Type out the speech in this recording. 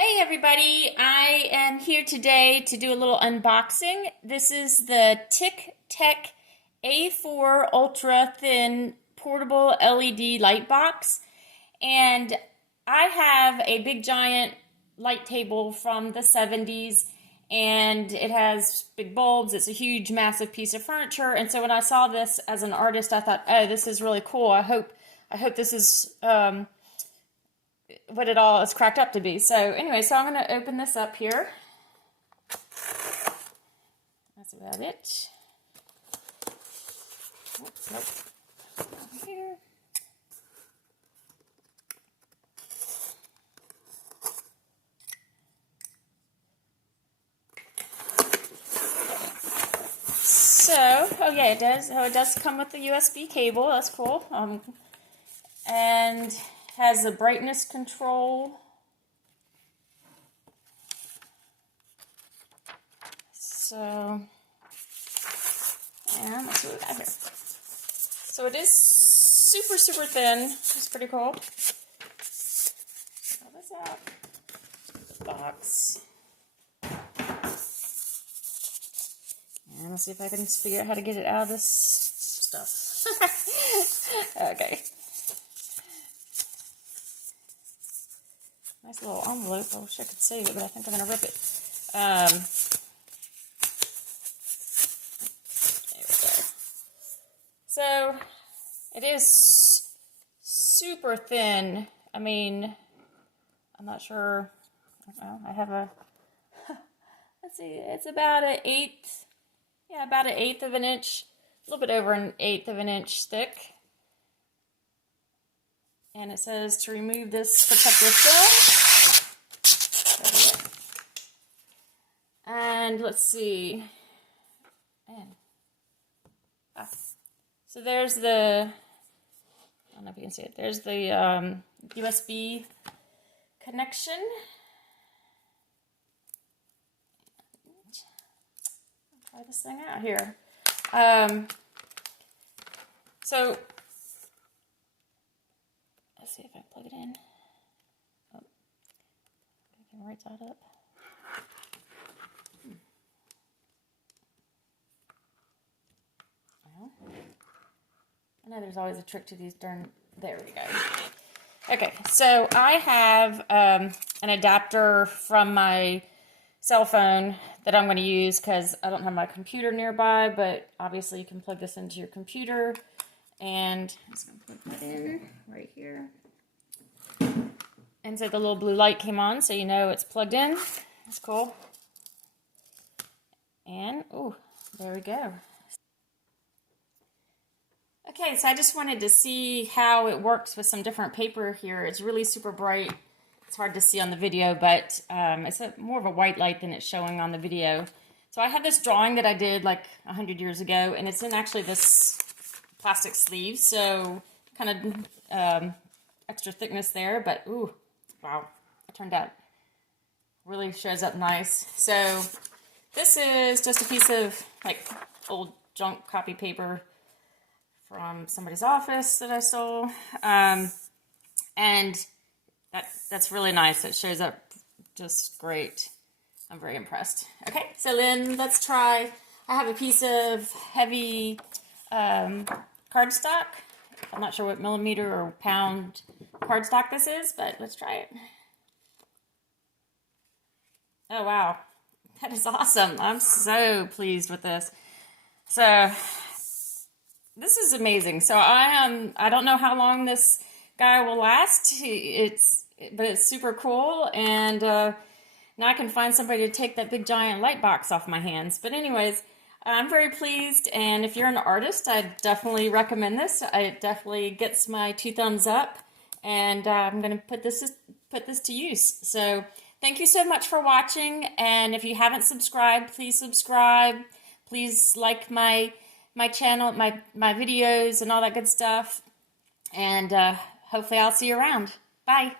Hey everybody, I am here today to do a little unboxing. This is the Tiktec A4 ultra thin portable LED light box, and I have a big giant light table from the 70s, and it has big bulbs. It's a huge massive piece of furniture, and so when I saw this as an artist I thought, oh, this is really cool. I hope this is what it all is cracked up to be. So anyway, so I'm going to open this up here. That's about it. Oops, nope. Here. So, oh yeah, it does. Oh, it does come with the USB cable. That's cool. And has a brightness control. So, and let's see what we got here. So it is super thin. It's pretty cool. Pull this out. The box. And let's see if I can figure out how to get it out of this stuff. Okay. Nice little envelope. I wish I could save it, but I think I'm going to rip it. There we go. So, it is super thin. I mean, I'm not sure. Well, I have a, let's see, it's about an eighth, yeah, about an eighth of an inch, a little bit over an eighth of an inch thick. And it says to remove this protective film. And let's see. Man. So there's the, I don't know if you can see it. There's the USB connection. Try this thing out here. So let's see if I can plug it in. Oh, I can right side up. Well, I know there's always a trick to these darn. There we go. Okay, so I have an adapter from my cell phone that I'm going to use because I don't have my computer nearby, but obviously you can plug this into your computer. And I'm just going to plug that in right here. And so the little blue light came on, so you know it's plugged in. That's cool. And, oh, there we go. Okay, so I just wanted to see how it works with some different paper here. It's really super bright. It's hard to see on the video, but it's more of a white light than it's showing on the video. So I have this drawing that I did like 100 years ago, and it's in actually this plastic sleeve, so kind of extra thickness there, but ooh, wow, it turned out really shows up nice. So this is just a piece of like old junk copy paper from somebody's office that I stole, and that's really nice. It shows up just great. I'm very impressed. Okay, so then let's try. I have a piece of heavy cardstock. I'm not sure what millimeter or pound cardstock this is, but let's try it. Oh wow, that is awesome. I'm so pleased with this. So this is amazing. So I don't know how long this guy will last. But it's super cool, and now I can find somebody to take that big giant light box off my hands. But anyways, I'm very pleased, and if you're an artist, I definitely recommend this. It definitely gets my 2 thumbs up, and I'm going to put this to use. So thank you so much for watching, and if you haven't subscribed, please subscribe. Please like my channel, my videos, and all that good stuff. And hopefully I'll see you around. Bye.